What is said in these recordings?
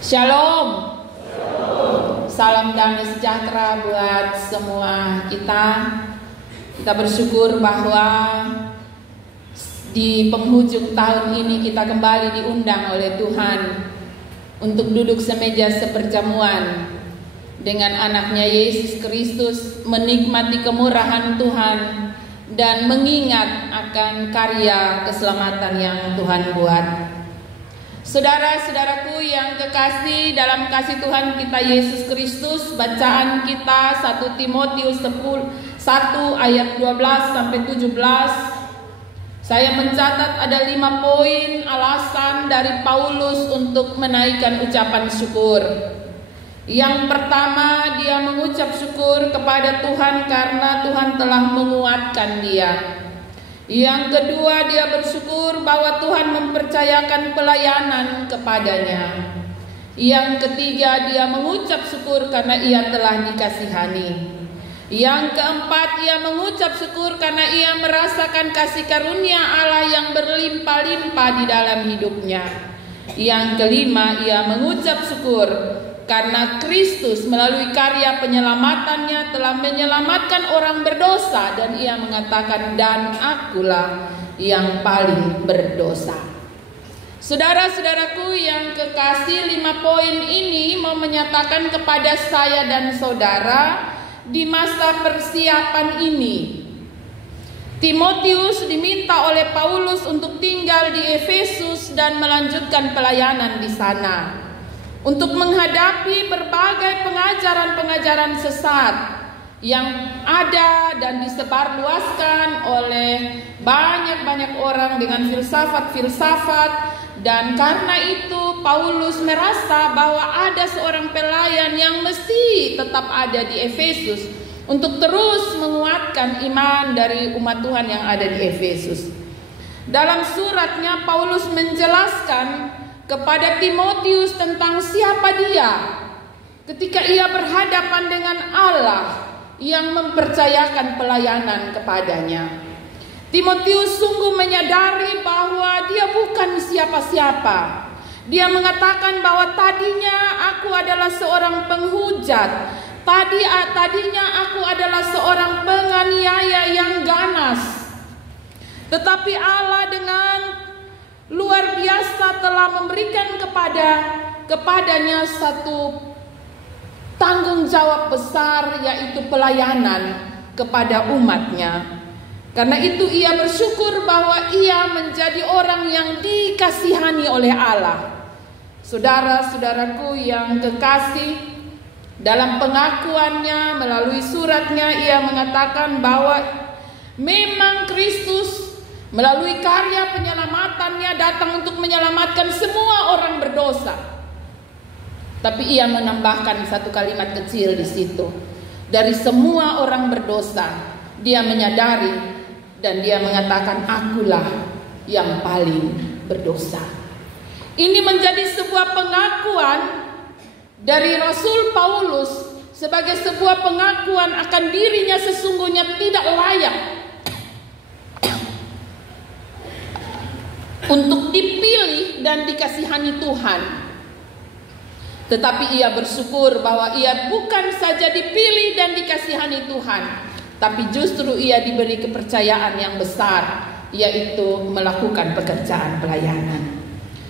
Shalom. Salam damai sejahtera buat semua kita. Kita bersyukur bahwa di penghujung tahun ini kita kembali diundang oleh Tuhan untuk duduk semeja seperjamuan dengan anaknya Yesus Kristus, menikmati kemurahan Tuhan dan mengingat akan karya keselamatan yang Tuhan buat. Saudara-saudaraku yang kekasih dalam kasih Tuhan kita Yesus Kristus, bacaan kita 1 Timotius 1 ayat 12 sampai 17. Saya mencatat ada 5 poin alasan dari Paulus untuk menaikkan ucapan syukur. Yang pertama, dia mengucap syukur kepada Tuhan karena Tuhan telah menguatkan dia. Yang kedua, dia bersyukur bahwa Tuhan mempercayakan pelayanan kepadanya. Yang ketiga, dia mengucap syukur karena ia telah dikasihani. Yang keempat, ia mengucap syukur karena ia merasakan kasih karunia Allah yang berlimpah-limpah di dalam hidupnya. Yang kelima, ia mengucap syukur karena Kristus melalui karya penyelamatannya telah menyelamatkan orang berdosa, dan ia mengatakan, dan akulah yang paling berdosa. Saudara-saudaraku yang kekasih, 5 poin ini mau menyatakan kepada saya dan saudara di masa persiapan ini. Timotius diminta oleh Paulus untuk tinggal di Efesus dan melanjutkan pelayanan di sana, untuk menghadapi berbagai pengajaran-pengajaran sesat yang ada dan disebarluaskan oleh banyak-banyak orang dengan filsafat-filsafat. Dan karena itu Paulus merasa bahwa ada seorang pelayan yang mesti tetap ada di Efesus untuk terus menguatkan iman dari umat Tuhan yang ada di Efesus. Dalam suratnya Paulus menjelaskan kepada Timotius tentang siapa dia ketika ia berhadapan dengan Allah yang mempercayakan pelayanan kepadanya. Timotius sungguh menyadari bahwa dia bukan siapa-siapa. Dia mengatakan bahwa tadinya aku adalah seorang penghujat, tadinya aku adalah seorang penganiaya yang ganas. Tetapi Allah dengan luar biasa telah memberikan kepadanya satu tanggung jawab besar, yaitu pelayanan kepada umatnya. Karena itu ia bersyukur bahwa ia menjadi orang yang dikasihani oleh Allah. Saudara-saudaraku yang kekasih, dalam pengakuannya melalui suratnya ia mengatakan bahwa memang Kristus melalui karya penyelamatannya datang untuk menyelamatkan semua orang berdosa. Tapi ia menambahkan satu kalimat kecil di situ. Dari semua orang berdosa, dia menyadari dan dia mengatakan, akulah yang paling berdosa. Ini menjadi sebuah pengakuan dari Rasul Paulus sebagai sebuah pengakuan akan dirinya sesungguhnya tidak layak untuk dipilih dan dikasihani Tuhan. Tetapi ia bersyukur bahwa ia bukan saja dipilih dan dikasihani Tuhan, tapi justru ia diberi kepercayaan yang besar, yaitu melakukan pekerjaan pelayanan.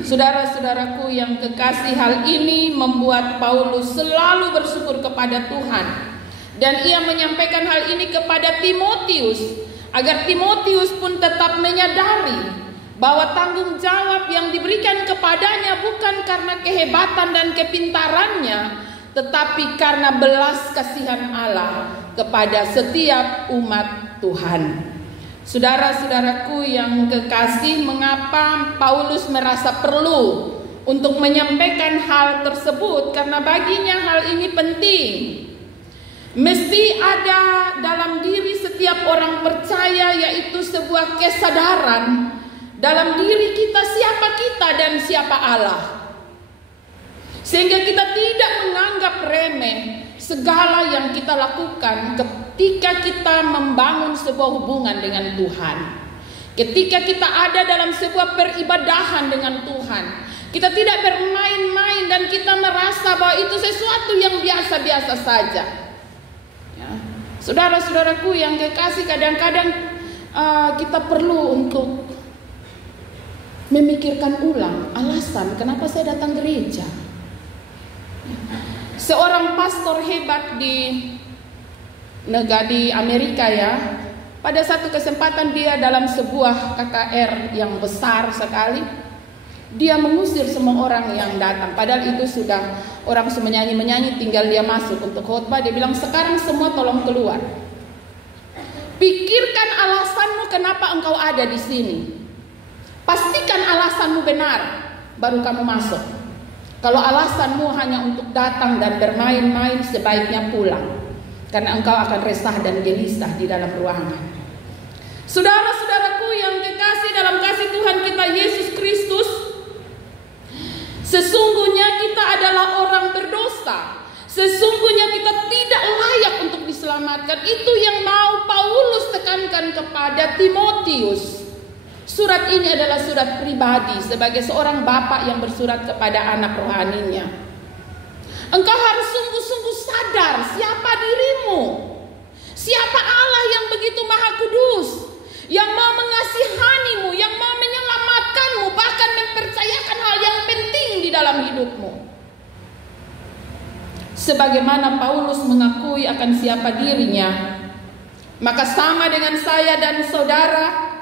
Saudara-saudaraku yang kekasih, hal ini membuat Paulus selalu bersyukur kepada Tuhan. Dan ia menyampaikan hal ini kepada Timotius, agar Timotius pun tetap menyadari bahwa tanggung jawab yang diberikan kepadanya bukan karena kehebatan dan kepintarannya, tetapi karena belas kasihan Allah kepada setiap umat Tuhan. Saudara-saudaraku yang kekasih, mengapa Paulus merasa perlu untuk menyampaikan hal tersebut? Karena baginya hal ini penting. Mesti ada dalam diri setiap orang percaya, yaitu sebuah kesadaran dalam diri kita siapa kita dan siapa Allah, sehingga kita tidak menganggap remeh segala yang kita lakukan ketika kita membangun sebuah hubungan dengan Tuhan. Ketika kita ada dalam sebuah peribadahan dengan Tuhan, Kita tidak bermain-main dan kita merasa bahwa itu sesuatu yang biasa-biasa saja. Ya. Saudara-saudaraku yang kekasih, kadang-kadang kita perlu untuk memikirkan ulang alasan kenapa saya datang gereja. Seorang pastor hebat di Amerika ya, pada satu kesempatan dia dalam sebuah KKR yang besar sekali, dia mengusir semua orang yang datang. Padahal itu sudah orang menyanyi-menyanyi, tinggal dia masuk untuk khotbah. Dia bilang, sekarang semua tolong keluar. Pikirkan alasanmu kenapa engkau ada di sini. Pastikan alasanmu benar, baru kamu masuk. Kalau alasanmu hanya untuk datang dan bermain-main, sebaiknya pulang. Karena engkau akan resah dan gelisah di dalam ruangan. Saudara-saudaraku yang kekasih dalam kasih Tuhan kita Yesus Kristus, sesungguhnya kita adalah orang berdosa. Sesungguhnya kita tidak layak untuk diselamatkan. Itu yang mau Paulus tekankan kepada Timotius. Surat ini adalah surat pribadi sebagai seorang bapak yang bersurat kepada anak rohaninya. Engkau harus sungguh-sungguh sadar siapa dirimu. Siapa Allah yang begitu maha kudus, yang mau mengasihanimu, yang mau menyelamatkanmu, bahkan mempercayakan hal yang penting di dalam hidupmu. Sebagaimana Paulus mengakui akan siapa dirinya, maka sama dengan saya dan saudara,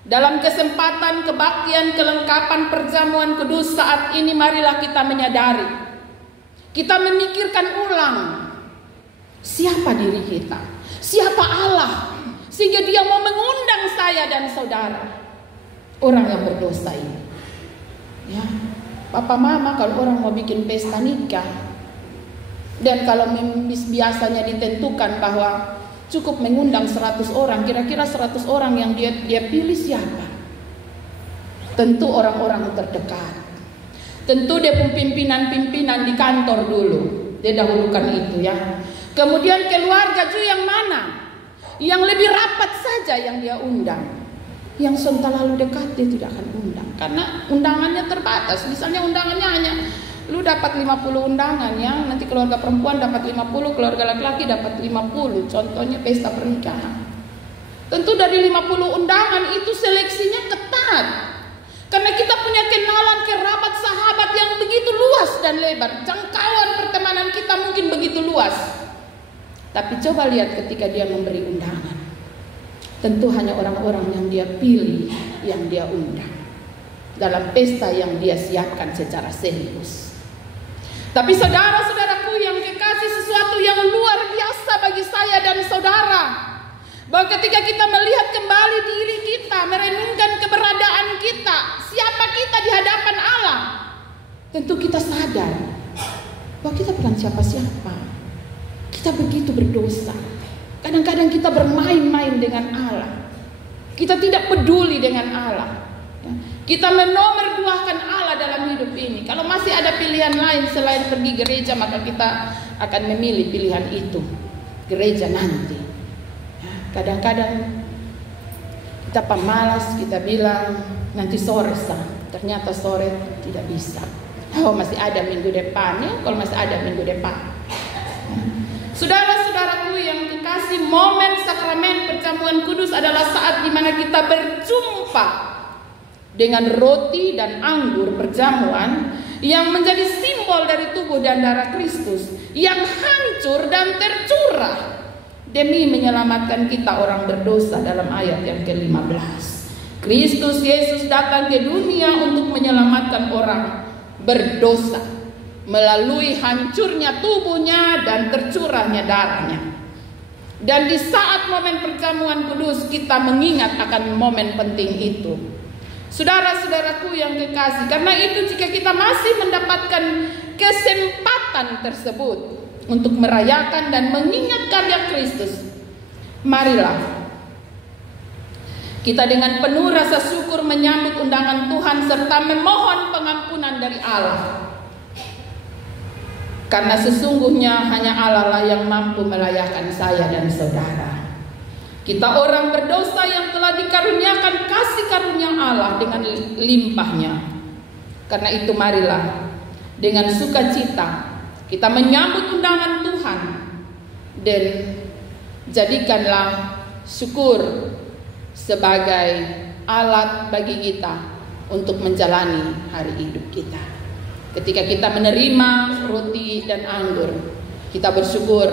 dalam kesempatan kebaktian kelengkapan perjamuan kudus saat ini, marilah kita menyadari, kita memikirkan ulang siapa diri kita, siapa Allah, sehingga dia mau mengundang saya dan saudara, orang yang berdosa ini. Ya, papa mama kalau orang mau bikin pesta nikah, dan kalau biasanya ditentukan bahwa cukup mengundang 100 orang, kira-kira 100 orang yang dia pilih siapa? Tentu orang-orang terdekat. Tentu dia pimpinan-pimpinan di kantor dulu, dia dahulukan itu ya. Kemudian keluarga itu yang mana? Yang lebih rapat saja yang dia undang. Yang sudah terlalu dekat dia tidak akan undang, karena undangannya terbatas. Misalnya undangannya hanya lu dapat 50 undangan ya, nanti keluarga perempuan dapat 50, keluarga laki-laki dapat 50. Contohnya pesta pernikahan. Tentu dari 50 undangan itu seleksinya ketat. Karena kita punya kenalan, kerabat, sahabat yang begitu luas dan lebar. Jangkauan pertemanan kita mungkin begitu luas. Tapi coba lihat ketika dia memberi undangan. Tentu hanya orang-orang yang dia pilih yang dia undang dalam pesta yang dia siapkan secara serius. Tapi saudara-saudaraku yang kekasih, sesuatu yang luar biasa bagi saya dan saudara, bahwa ketika kita melihat kembali diri kita, merenungkan keberadaan kita, siapa kita di hadapan Allah, tentu kita sadar bahwa kita bukan siapa-siapa. Kita begitu berdosa. Kadang-kadang kita bermain-main dengan Allah. Kita tidak peduli dengan Allah. Kita menomorduakan Allah dalam hidup ini. Kalau masih ada pilihan lain selain pergi gereja, maka kita akan memilih pilihan itu, gereja nanti. Kadang-kadang kita pemalas, kita bilang nanti sore sah. Ternyata sore tidak bisa. Oh, masih ada minggu depan ya. Kalau masih ada minggu depan. Saudara-saudaraku yang kekasih, momen sakramen perjamuan kudus adalah saat di mana kita berjumpa dengan roti dan anggur perjamuan yang menjadi simbol dari tubuh dan darah Kristus yang hancur dan tercurah demi menyelamatkan kita orang berdosa. Dalam ayat yang ke-15, Kristus Yesus datang ke dunia untuk menyelamatkan orang berdosa melalui hancurnya tubuhnya dan tercurahnya darahnya. Dan di saat momen perjamuan kudus kita mengingat akan momen penting itu. Saudara-saudaraku yang kekasih, karena itu jika kita masih mendapatkan kesempatan tersebut untuk merayakan dan mengingat karya Kristus, marilah kita dengan penuh rasa syukur menyambut undangan Tuhan serta memohon pengampunan dari Allah. Karena sesungguhnya hanya Allah lah yang mampu melayakan saya dan saudara. Kita orang berdosa yang telah dikaruniakan kasih karunia Allah dengan limpahnya. Karena itu marilah dengan sukacita kita menyambut undangan Tuhan dan jadikanlah syukur sebagai alat bagi kita untuk menjalani hari hidup kita. Ketika kita menerima roti dan anggur, kita bersyukur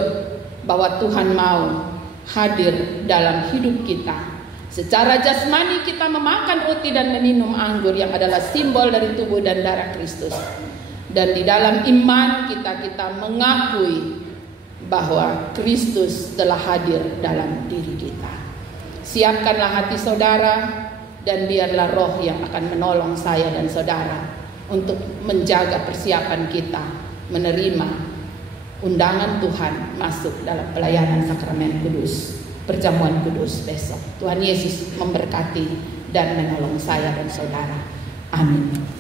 bahwa Tuhan mau hadir dalam hidup kita. Secara jasmani kita memakan roti dan meminum anggur yang adalah simbol dari tubuh dan darah Kristus. Dan di dalam iman kita mengakui bahwa Kristus telah hadir dalam diri kita. Siapkanlah hati saudara dan biarlah Roh yang akan menolong saya dan saudara untuk menjaga persiapan kita menerima undangan Tuhan masuk dalam pelayanan sakramen kudus, perjamuan kudus besok. Tuhan Yesus memberkati dan menolong saya dan saudara. Amin.